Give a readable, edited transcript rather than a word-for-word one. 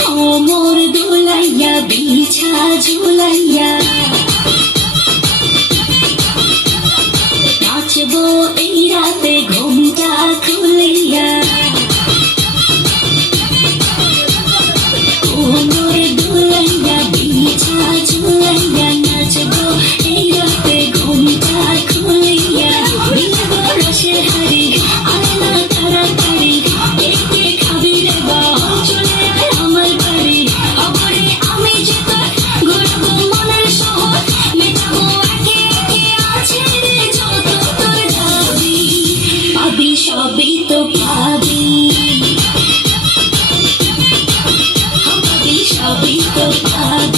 কোমর দোলাইয়া বিছা ঝুলাইয়া নাচবো এই রাতে ঘুমটা খুলিয়া কোমর দোলাইয়া বিছা ঝুলাইয়া নাচবো এই রাতে ঘুমটা খুলিয়া বিলবো রসের হাড়ি আয় না তাড়াতাড়ি দেখতে খাবি রে বা চলে আয় আমার বাড়ি অপরে আমি যে তোর ঘুরবো মনের শহর মেটাবো একে একে আছে রে যত তোর দাবি পাবি সবই তো পাবি পাবি সবই তো পাবি